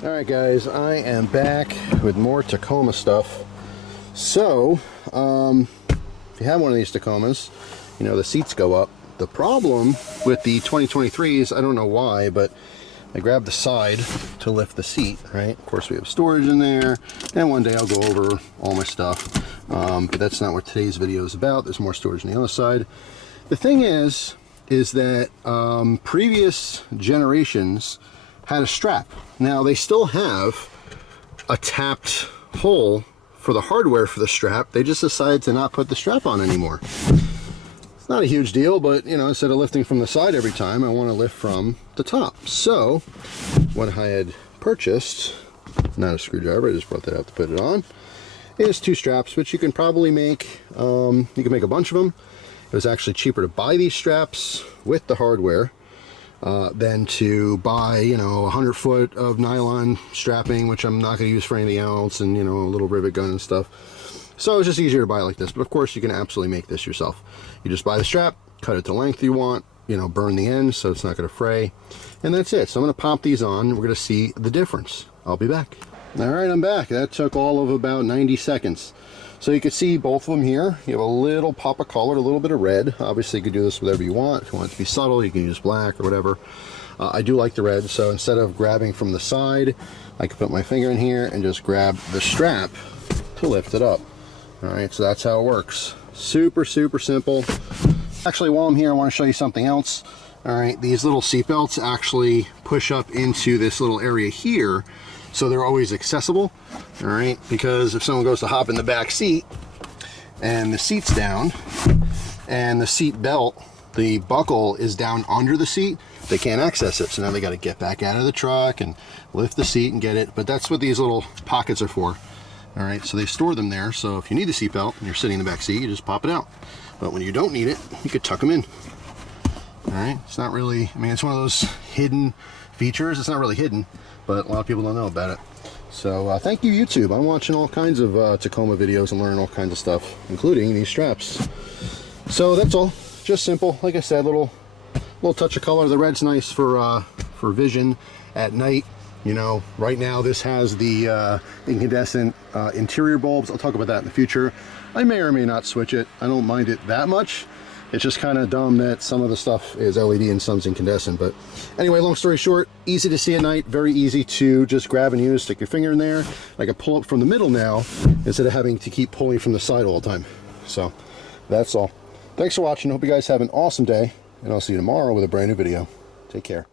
Alright guys, I am back with more Tacoma stuff. So, if you have one of these Tacomas, you know the seats go up. The problem with the 2023s, I don't know why, but I grabbed the side to lift the seat, right? Of course we have storage in there, and one day I'll go over all my stuff. But that's not what today's video is about. There's more storage on the other side. The thing is that previous generations had a strap. Now they still have a tapped hole for the hardware for the strap. They just decided to not put the strap on anymore. It's not a huge deal, but you know, instead of lifting from the side every time, I want to lift from the top. So what I had purchased, not a screwdriver, I just brought that out to put it on, is two straps, which you can probably make, you can make a bunch of them. It was actually cheaper to buy these straps with the hardware than to buy, you know, 100 foot of nylon strapping, which I'm not going to use for anything else, and you know, a little rivet gun and stuff. So it's just easier to buy it like this. But of course you can absolutely make this yourself. You just buy the strap, cut it to length you want, you know, burn the end so it's not going to fray, and that's it. So I'm going to pop these on, and we're going to see the difference. I'll be back. All right, I'm back. That took all of about 90 seconds. So you can see both of them here. You have a little pop of color, a little bit of red. Obviously you can do this whatever you want. If you want it to be subtle, you can use black or whatever. I do like the red, so instead of grabbing from the side, I can put my finger in here and just grab the strap to lift it up. All right, so that's how it works. Super, super simple. Actually, while I'm here, I want to show you something else. All right, these little seat belts actually push up into this little area here, so they're always accessible. All right, because if someone goes to hop in the back seat and the seat's down and the seat belt, the buckle is down under the seat, they can't access it. So now they got to get back out of the truck and lift the seat and get it. But that's what these little pockets are for. All right, so they store them there. So if you need the seat belt and you're sitting in the back seat, you just pop it out. But when you don't need it, you could tuck them in. All right, it's not really, I mean, it's one of those hidden features. It's not really hidden, but a lot of people don't know about it. So thank you, YouTube. I'm watching all kinds of Tacoma videos and learning all kinds of stuff, including these straps. So that's all. Just simple. Like I said, little touch of color. The red's nice for vision at night. You know, right now this has the incandescent interior bulbs. I'll talk about that in the future. I may or may not switch it. I don't mind it that much. It's just kind of dumb that some of the stuff is LED and some's incandescent. But anyway, long story short, easy to see at night, very easy to just grab and use. Stick your finger in there. I can pull up from the middle now instead of having to keep pulling from the side all the time. So that's all. Thanks for watching. Hope you guys have an awesome day, and I'll see you tomorrow with a brand new video. Take care.